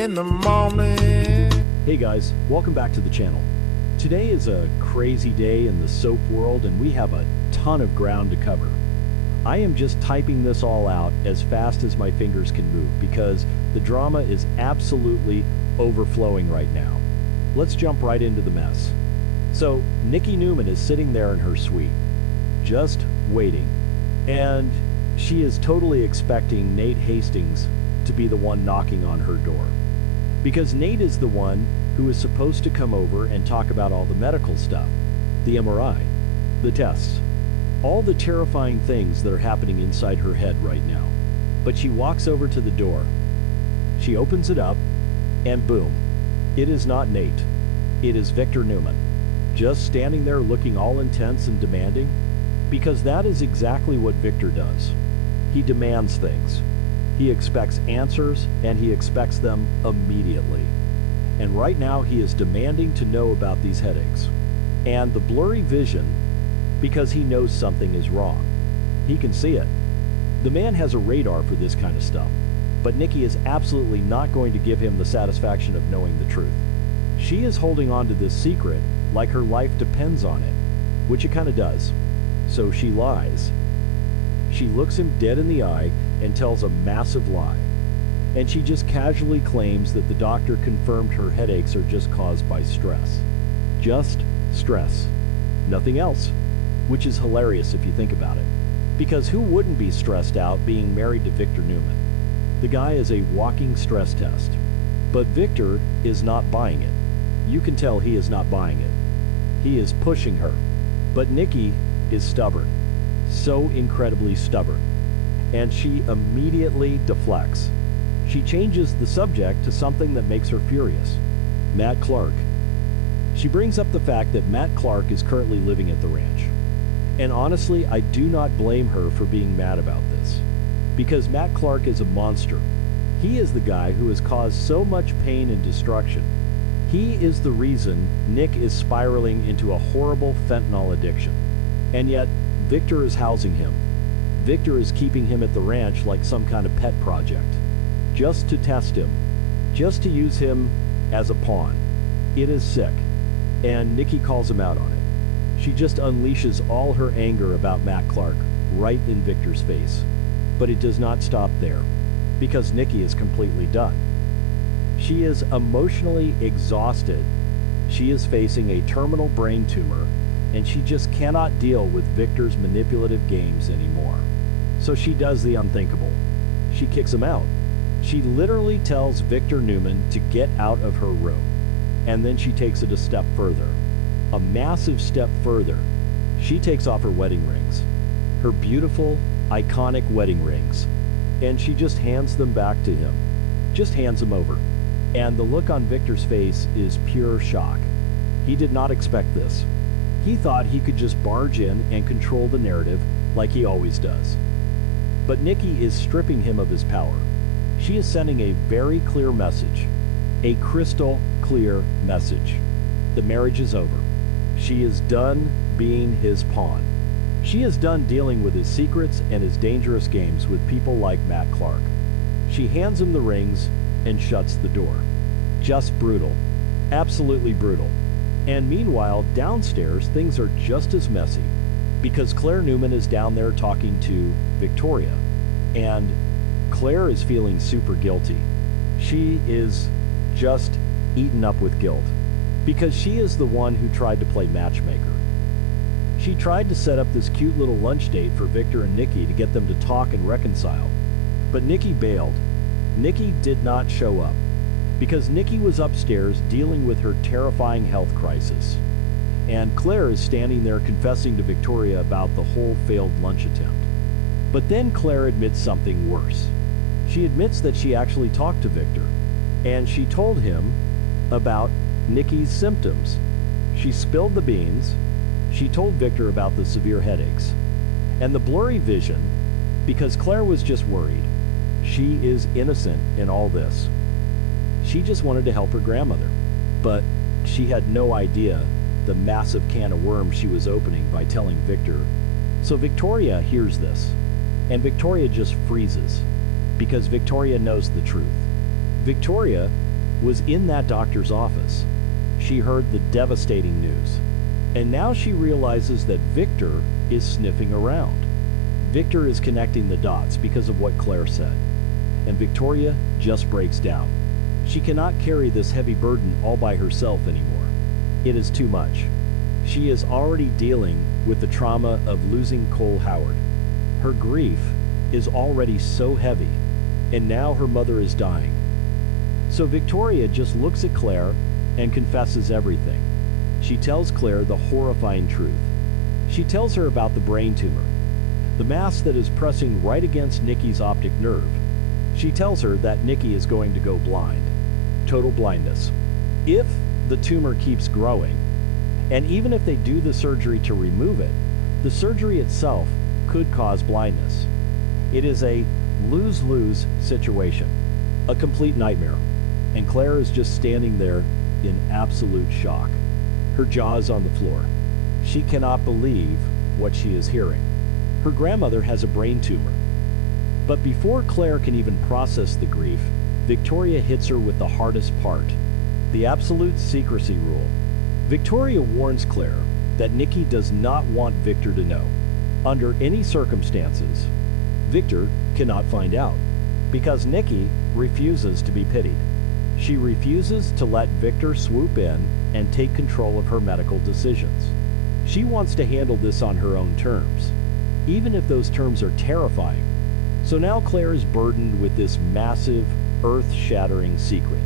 in the morning. Hey guys, welcome back to the channel. Today is a crazy day in the soap world and we have a ton of ground to cover. I am just typing this all out as fast as my fingers can move because the drama is absolutely overflowing right now. Let's jump right into the mess. So, Nikki Newman is sitting there in her suite, just waiting. And she is totally expecting Nate Hastings to be the one knocking on her door. Because Nate is the one who is supposed to come over and talk about all the medical stuff, the MRI, the tests, all the terrifying things that are happening inside her head right now. But she walks over to the door. She opens it up, and boom, it is not Nate. It is Victor Newman, just standing there looking all intense and demanding, because that is exactly what Victor does. He demands things. He expects answers, and he expects them immediately. And right now he is demanding to know about these headaches. And the blurry vision, because he knows something is wrong. He can see it. The man has a radar for this kind of stuff, but Nikki is absolutely not going to give him the satisfaction of knowing the truth. She is holding on to this secret like her life depends on it, which it kind of does. So she lies. She looks him dead in the eye and tells a massive lie. And she just casually claims that the doctor confirmed her headaches are just caused by stress. Just stress. Nothing else. Which is hilarious if you think about it. Because who wouldn't be stressed out being married to Victor Newman? The guy is a walking stress test. But Victor is not buying it. You can tell he is not buying it. He is pushing her. But Nikki is stubborn. So incredibly stubborn. And she immediately deflects. She changes the subject to something that makes her furious. Matt Clark. She brings up the fact that Matt Clark is currently living at the ranch. And honestly, I do not blame her for being mad about this. Because Matt Clark is a monster. He is the guy who has caused so much pain and destruction. He is the reason Nick is spiraling into a horrible fentanyl addiction. And yet, Victor is housing him. Victor is keeping him at the ranch like some kind of pet project. Just to test him. Just to use him as a pawn. It is sick. And Nikki calls him out on it. She just unleashes all her anger about Matt Clark right in Victor's face. But it does not stop there. Because Nikki is completely done. She is emotionally exhausted. She is facing a terminal brain tumor. And she just cannot deal with Victor's manipulative games anymore. So she does the unthinkable. She kicks him out. She literally tells Victor Newman to get out of her room. And then she takes it a step further. A massive step further. She takes off her wedding rings. Her beautiful, iconic wedding rings. And she just hands them back to him. Just hands them over. And the look on Victor's face is pure shock. He did not expect this. He thought he could just barge in and control the narrative like he always does. But Nikki is stripping him of his power. She is sending a very clear message. A crystal clear message. The marriage is over. She is done being his pawn. She is done dealing with his secrets and his dangerous games with people like Matt Clark. She hands him the rings and shuts the door. Just brutal. Absolutely brutal. And meanwhile, downstairs, things are just as messy. Because Claire Newman is down there talking to Victoria. And Claire is feeling super guilty. She is just eaten up with guilt. Because she is the one who tried to play matchmaker. She tried to set up this cute little lunch date for Victor and Nikki to get them to talk and reconcile. But Nikki bailed. Nikki did not show up. Because Nikki was upstairs dealing with her terrifying health crisis. And Claire is standing there confessing to Victoria about the whole failed lunch attempt. But then Claire admits something worse. She admits that she actually talked to Victor. And she told him about Nikki's symptoms. She spilled the beans. She told Victor about the severe headaches. And the blurry vision, because Claire was just worried. She is innocent in all this. She just wanted to help her grandmother. But she had no idea the massive can of worms she was opening by telling Victor. So Victoria hears this. And Victoria just freezes. Because Victoria knows the truth. Victoria was in that doctor's office. She heard the devastating news. And now she realizes that Victor is sniffing around. Victor is connecting the dots because of what Claire said. And Victoria just breaks down. She cannot carry this heavy burden all by herself anymore. It is too much. She is already dealing with the trauma of losing Cole Howard. Her grief is already so heavy, and now her mother is dying. So Victoria just looks at Claire and confesses everything. She tells Claire the horrifying truth. She tells her about the brain tumor, the mass that is pressing right against Nikki's optic nerve. She tells her that Nikki is going to go blind. Total blindness. If the tumor keeps growing, and even if they do the surgery to remove it, the surgery itself could cause blindness. It is a lose-lose situation, a complete nightmare. And Claire is just standing there in absolute shock. Her jaw is on the floor. She cannot believe what she is hearing. Her grandmother has a brain tumor. But before Claire can even process the grief, Victoria hits her with the hardest part, the absolute secrecy rule. Victoria warns Claire that Nikki does not want Victor to know. Under any circumstances, Victor cannot find out, because Nikki refuses to be pitied. She refuses to let Victor swoop in and take control of her medical decisions. She wants to handle this on her own terms, even if those terms are terrifying. So now Claire is burdened with this massive, earth-shattering secret.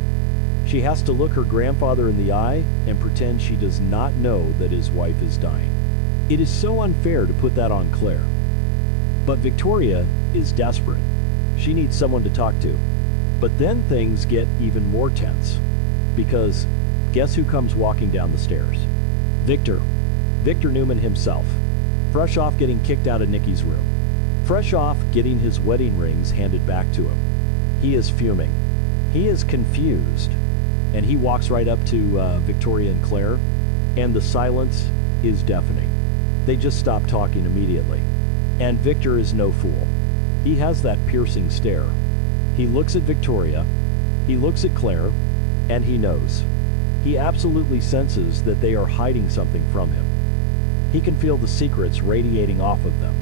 She has to look her grandfather in the eye and pretend she does not know that his wife is dying. It is so unfair to put that on Claire. But Victoria is desperate. She needs someone to talk to. But then things get even more tense, because guess who comes walking down the stairs? Victor. Victor Newman himself, fresh off getting kicked out of Nikki's room, fresh off getting his wedding rings handed back to him. He is fuming. He is confused, and he walks right up to Victoria and Claire, and the silence is deafening. They just stop talking immediately. And Victor is no fool. He has that piercing stare. He looks at Victoria, he looks at Claire, and he knows. He absolutely senses that they are hiding something from him. He can feel the secrets radiating off of them.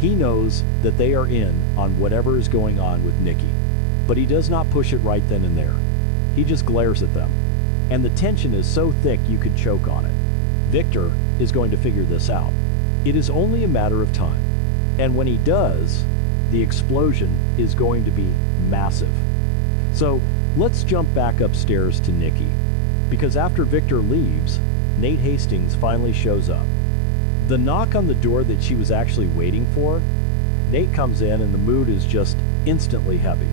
He knows that they are in on whatever is going on with Nikki, but he does not push it right then and there. He just glares at them, and the tension is so thick you could choke on it. Victor is going to figure this out. It is only a matter of time, and when he does, the explosion is going to be massive. So let's jump back upstairs to Nikki, because after Victor leaves, Nate Hastings finally shows up. The knock on the door that she was actually waiting for, Nate comes in and the mood is just instantly heavy.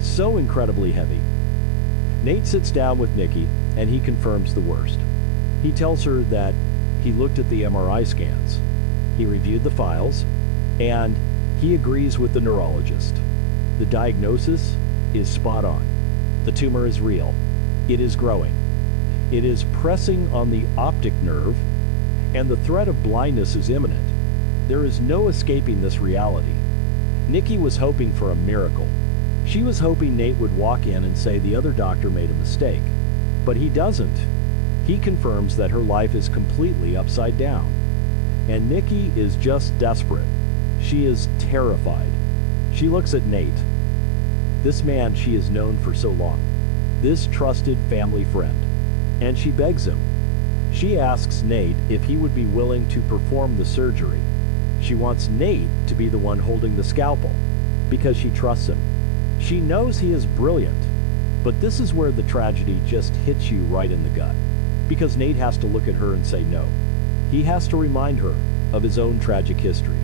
So incredibly heavy. Nate sits down with Nikki and he confirms the worst. He tells her that he looked at the MRI scans, he reviewed the files, and he agrees with the neurologist. The diagnosis is spot on. The tumor is real. It is growing. It is pressing on the optic nerve, and the threat of blindness is imminent. There is no escaping this reality. Nikki was hoping for a miracle. She was hoping Nate would walk in and say the other doctor made a mistake. But he doesn't. He confirms that her life is completely upside down. And Nikki is just desperate. She is terrified. She looks at Nate, this man she has known for so long, this trusted family friend, and she begs him. She asks Nate if he would be willing to perform the surgery. She wants Nate to be the one holding the scalpel, because she trusts him. She knows he is brilliant, but this is where the tragedy just hits you right in the gut, because Nate has to look at her and say no. He has to remind her of his own tragic history.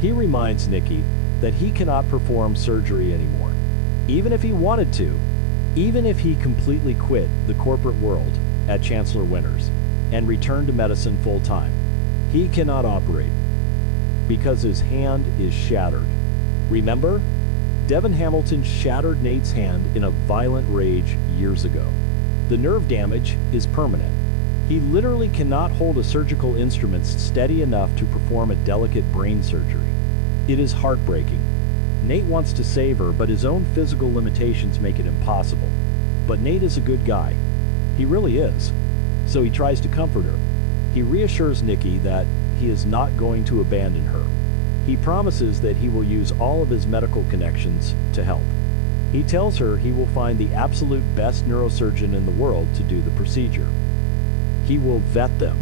He reminds Nikki that he cannot perform surgery anymore, even if he wanted to, even if he completely quit the corporate world at Chancellor Winters and returned to medicine full-time. He cannot operate because his hand is shattered. Remember? Devin Hamilton shattered Nate's hand in a violent rage years ago. The nerve damage is permanent. He literally cannot hold a surgical instrument steady enough to perform a delicate brain surgery. It is heartbreaking. Nate wants to save her, but his own physical limitations make it impossible. But Nate is a good guy. He really is. So he tries to comfort her. He reassures Nikki that he is not going to abandon her. He promises that he will use all of his medical connections to help. He tells her he will find the absolute best neurosurgeon in the world to do the procedure. He will vet them.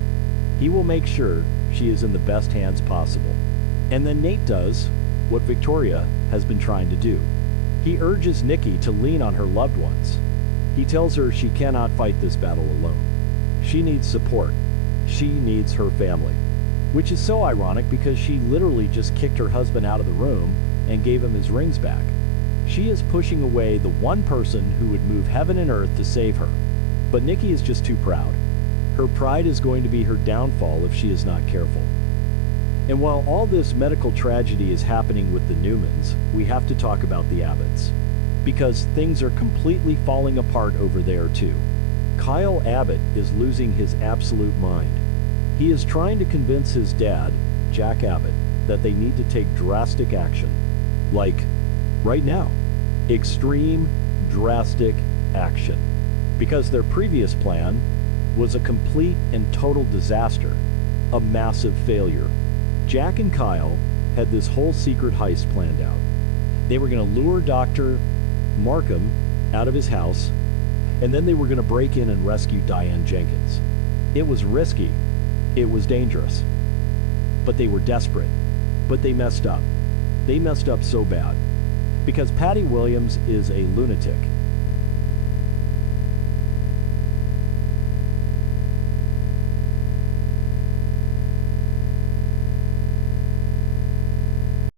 He will make sure she is in the best hands possible. And then Nate does what Victoria has been trying to do. He urges Nikki to lean on her loved ones. He tells her she cannot fight this battle alone. She needs support. She needs her family. Which is so ironic because she literally just kicked her husband out of the room and gave him his rings back. She is pushing away the one person who would move heaven and earth to save her. But Nikki is just too proud. Her pride is going to be her downfall if she is not careful. And while all this medical tragedy is happening with the Newmans, we have to talk about the Abbotts. Because things are completely falling apart over there too. Kyle Abbott is losing his absolute mind. He is trying to convince his dad, Jack Abbott, that they need to take drastic action. Like, right now. Extreme, drastic action. Because their previous plan was a complete and total disaster. A massive failure. Jack and Kyle had this whole secret heist planned out. They were going to lure Dr. Markham out of his house, and then they were going to break in and rescue Diane Jenkins. It was risky. It was dangerous. But they were desperate. But they messed up. They messed up so bad. Because Patty Williams is a lunatic.